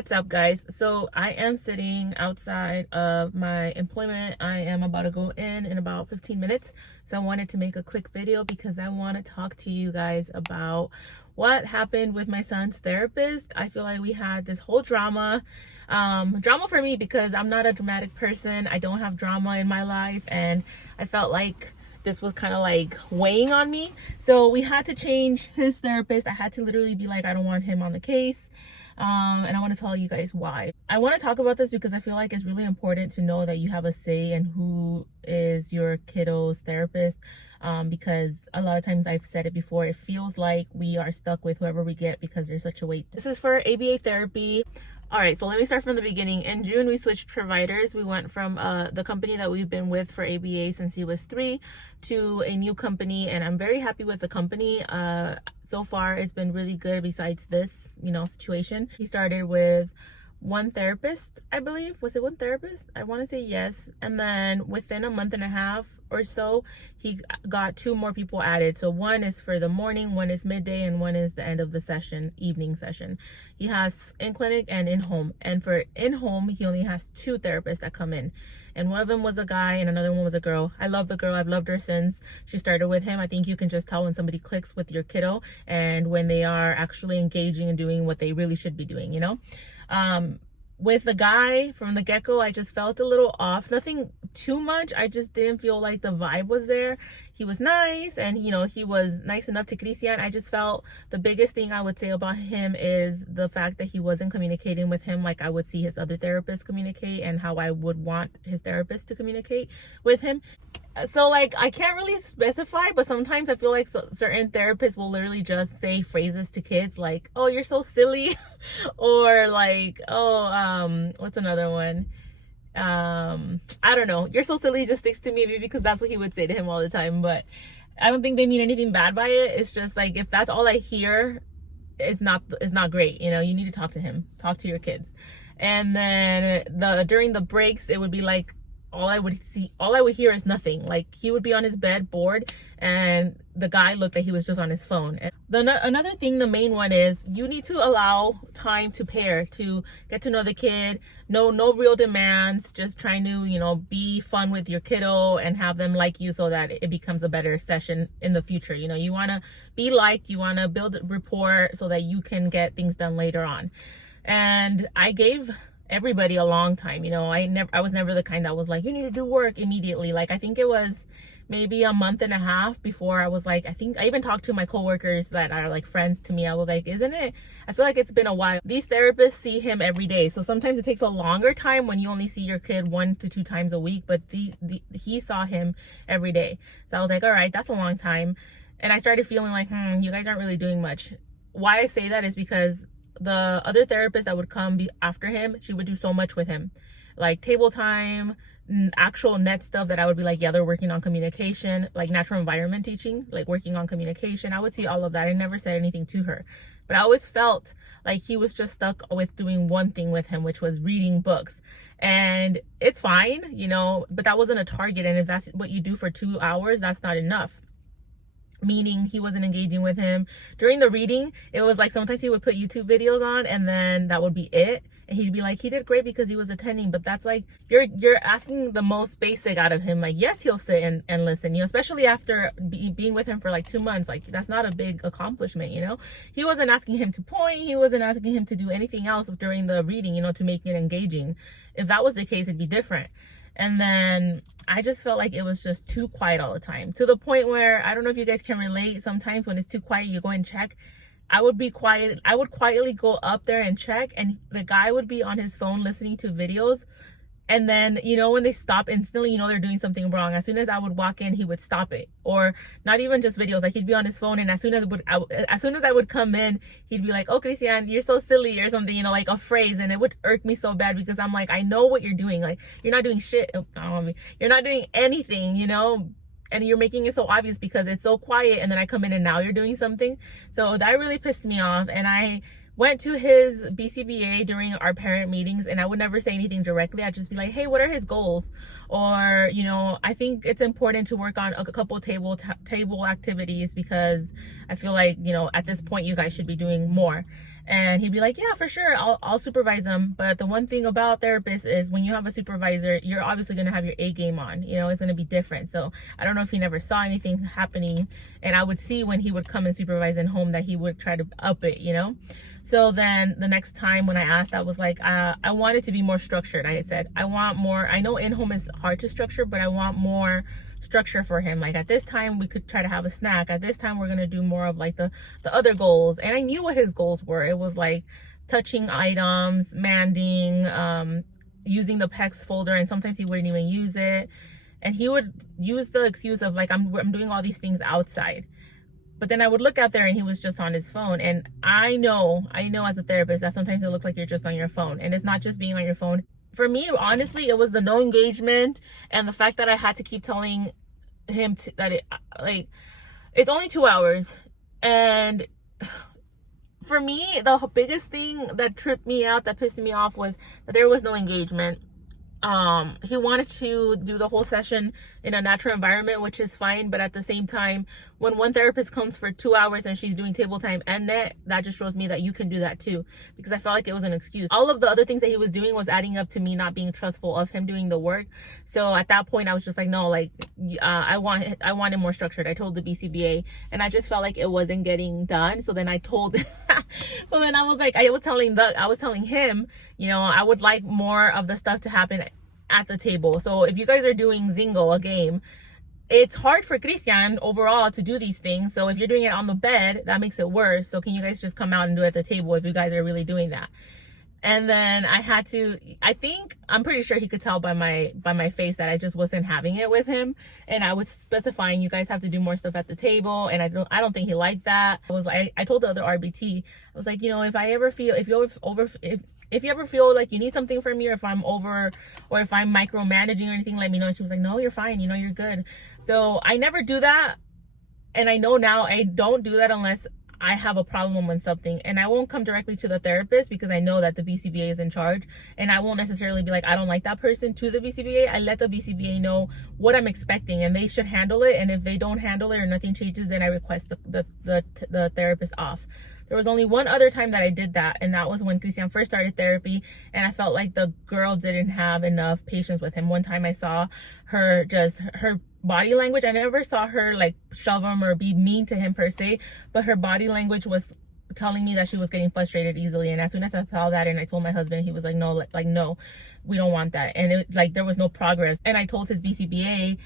What's up, guys? So I am sitting outside of my employment. I am about to go in about 15 minutes. So I wanted to make a quick video because I want to talk to you guys about what happened with my son's therapist. I feel like we had this whole drama for me because I'm not a dramatic person. I don't have drama in my life, and I felt like this was kind of like weighing on me. So we had to change his therapist. I had to literally be like, I don't want him on the case. And I want to tell you guys why. I want to talk about this because I feel like it's really important to know that you have a say in who is your kiddo's therapist. Because a lot of times, I've said it before, it feels like we are stuck with whoever we get because there's such a weight. This is for ABA therapy. All right, so let me start from the beginning. In June, we switched providers. We went from the company that we've been with for ABA since he was 3 to a new company, and I'm very happy with the company. So far, it's been really good besides this, situation. He started with one therapist, I believe. Was it one therapist? I want to say yes. And then within a month and a half or so, he got 2 more people added. So one is for the morning, one is midday, and one is the end of the session, evening session. He has in-clinic and in-home. And for in-home, he only has 2 therapists that come in. And one of them was a guy and another one was a girl. I love the girl. I've loved her since she started with him. I think you can just tell when somebody clicks with your kiddo and when they are actually engaging and doing what they really should be doing, With the guy from the get-go, I just felt a little off. Nothing too much. I just didn't feel like the vibe was there. He was nice, and he was nice enough to Christian. I just felt the biggest thing I would say about him is the fact that he wasn't communicating with him like I would see his other therapists communicate and how I would want his therapist to communicate with him. So I can't really specify, but sometimes I feel like certain therapists will literally just say phrases to kids like, oh, you're so silly, or like, oh, what's another one? I don't know. You're so silly just sticks to me, maybe because that's what he would say to him all the time, but I don't think they mean anything bad by it. It's just like, if that's all I hear, it's not great. You need to talk to him, talk to your kids. And then during the breaks, it would be like, all I would hear is nothing. Like, he would be on his bed bored, and the guy looked like he was just on his phone. And another thing, the main one, is you need to allow time to pair, to get to know the kid. No real demands, just trying to be fun with your kiddo and have them like you so that it becomes a better session in the future. You want to be liked, you want to build rapport so that you can get things done later on. And I gave everybody a long time. I was never the kind that was like, you need to do work immediately. Like, I think it was maybe a month and a half before I was like, I even talked to my coworkers that are like friends to me. I was like, I feel like it's been a while. These therapists see him every day, so sometimes it takes a longer time when you only see your kid 1 to 2 times a week, but he saw him every day. So I was like, all right, that's a long time. And I started feeling like, you guys aren't really doing much. Why I say that is because the other therapist that would come after him, she would do so much with him, like table time, actual net stuff that I would be like, yeah, they're working on communication, like natural environment teaching, like working on communication. I would see all of that. I never said anything to her, but I always felt like he was just stuck with doing one thing with him, which was reading books. And it's fine, but that wasn't a target. And if that's what you do for 2 hours, that's not enough. Meaning he wasn't engaging with him. During the reading, it was like sometimes he would put YouTube videos on and then that would be it. And he'd be like, he did great because he was attending. But that's like, you're asking the most basic out of him. Like, yes, he'll sit and listen, especially after being with him for like 2 months. Like, that's not a big accomplishment, He wasn't asking him to point. He wasn't asking him to do anything else during the reading, to make it engaging. If that was the case, it'd be different. And then I just felt like it was just too quiet all the time, to the point where, I don't know if you guys can relate. Sometimes when it's too quiet, you go and check. I would be quiet. I would quietly go up there and check, and the guy would be on his phone listening to videos. And then, when they stop instantly, they're doing something wrong. As soon as I would walk in, he would stop it. Or not even just videos, like he'd be on his phone, and as soon as I would come in, he'd be like, oh, Christian, you're so silly, or something, like a phrase. And it would irk me so bad because I'm like, I know what you're doing. Like, you're not doing shit. You're not doing anything, and you're making it so obvious because it's so quiet. And then I come in and now you're doing something. So that really pissed me off. And I went to his BCBA during our parent meetings, and I would never say anything directly. I'd just be like, hey, what are his goals? Or, I think it's important to work on a couple table activities because I feel like, at this point you guys should be doing more. And he'd be like, yeah, for sure, I'll supervise them. But the one thing about therapists is when you have a supervisor, you're obviously going to have your A game on. You know, it's going to be different. So I don't know if he never saw anything happening. And I would see when he would come and supervise in home that he would try to up it, you know. So then the next time when I asked, I was like, I want it to be more structured. I said, I want more. I know in-home is hard to structure, but I want more structure for him. Like at this time we could try to have a snack. At this time we're going to do more of like the other goals. And I knew what his goals were. It was like touching items, manding, using the PEX folder, and sometimes he wouldn't even use it. And he would use the excuse of like, I'm doing all these things outside. But then I would look out there and he was just on his phone. And I know as a therapist that sometimes it looks like you're just on your phone. And it's not just being on your phone. For me, honestly, it was the no engagement and the fact that I had to keep telling him that it's only 2 hours. And for me, the biggest thing that tripped me out, that pissed me off, was that there was no engagement. He wanted to do the whole session in a natural environment, which is fine, but at the same time, when one therapist comes for 2 hours and she's doing table time and net, that just shows me that you can do that too, because I felt like it was an excuse. All of the other things that he was doing was adding up to me not being trustful of him doing the work. So at that point I was just like, no, like I want it more structured. I told the BCBA, and I just felt like it wasn't getting done. So then I told so then I was telling him, you know, I would like more of the stuff to happen at the table. So if you guys are doing Zingo, a game, it's hard for Christian overall to do these things. So if you're doing it on the bed, that makes it worse. So can you guys just come out and do it at the table if you guys are really doing that? And then I'm pretty sure he could tell by my face that I just wasn't having it with him. And I was specifying, you guys have to do more stuff at the table. And I don't think he liked that. I told the other RBT, I was like, you know, if you ever feel like you need something from me, or if I'm over, or if I'm micromanaging or anything, let me know. And she was like, no, you're fine. You know, you're good. So I never do that. And I know now I don't do that unless I have a problem with something. And I won't come directly to the therapist because I know that the BCBA is in charge. And I won't necessarily be like, I don't like that person, to the BCBA. I let the BCBA know what I'm expecting and they should handle it. And if they don't handle it or nothing changes, then I request the therapist off. There was only one other time that I did that, and that was when Christian first started therapy, and I felt like the girl didn't have enough patience with him. One time I saw her body language. I never saw her like shove him or be mean to him per se, but her body language was telling me that she was getting frustrated easily. And as soon as I saw that and I told my husband, he was like, no, no, we don't want that. And there was no progress. And I told his BCBA,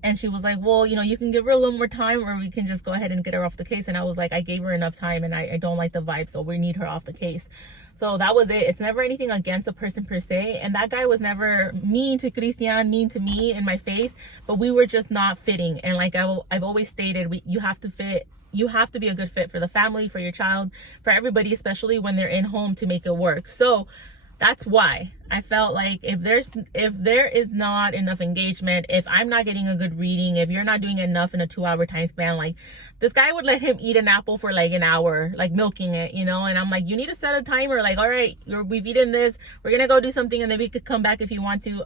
and she was like, well, you know, you can give her a little more time, or we can just go ahead and get her off the case. And I was like, I gave her enough time, and I don't like the vibe, so we need her off the case. So that was it. It's never anything against a person per se. And that guy was never mean to Christian, mean to me in my face, but we were just not fitting. And like I've always stated, you have to fit. You have to be a good fit for the family, for your child, for everybody, especially when they're in home, to make it work. So that's why I felt like if there is not enough engagement, if I'm not getting a good reading, if you're not doing enough in a 2-hour time span, like this guy would let him eat an apple for like an hour, like milking it, you know? And I'm like, you need to set a timer. Like, all right, we've eaten this, we're going to go do something, and then we could come back if you want to.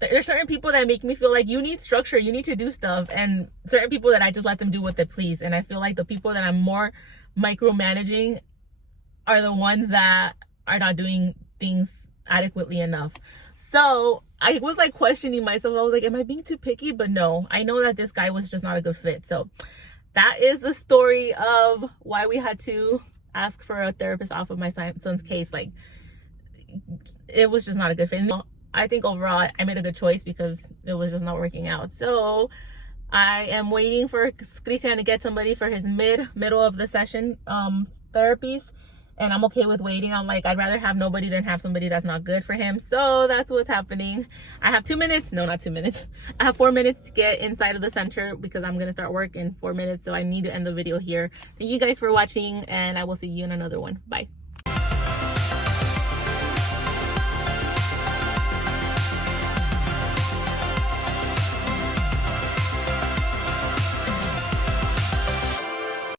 There's certain people that make me feel like you need structure, you need to do stuff, and certain people that I just let them do what they please. And I feel like the people that I'm more micromanaging are the ones that are not doing things adequately enough. So I was like questioning myself. I was like, am I being too picky? But no, I know that this guy was just not a good fit. So that is the story of why we had to ask for a therapist off of my son's case. Like, it was just not a good fit. I think overall I made a good choice because it was just not working out. So I am waiting for Christian to get somebody for his middle of the session therapies. And I'm okay with waiting. I'm like, I'd rather have nobody than have somebody that's not good for him. So that's what's happening. I have 2 minutes. No, not 2 minutes. I have 4 minutes to get inside of the center because I'm going to start work in 4 minutes. So I need to end the video here. Thank you guys for watching, and I will see you in another one. Bye.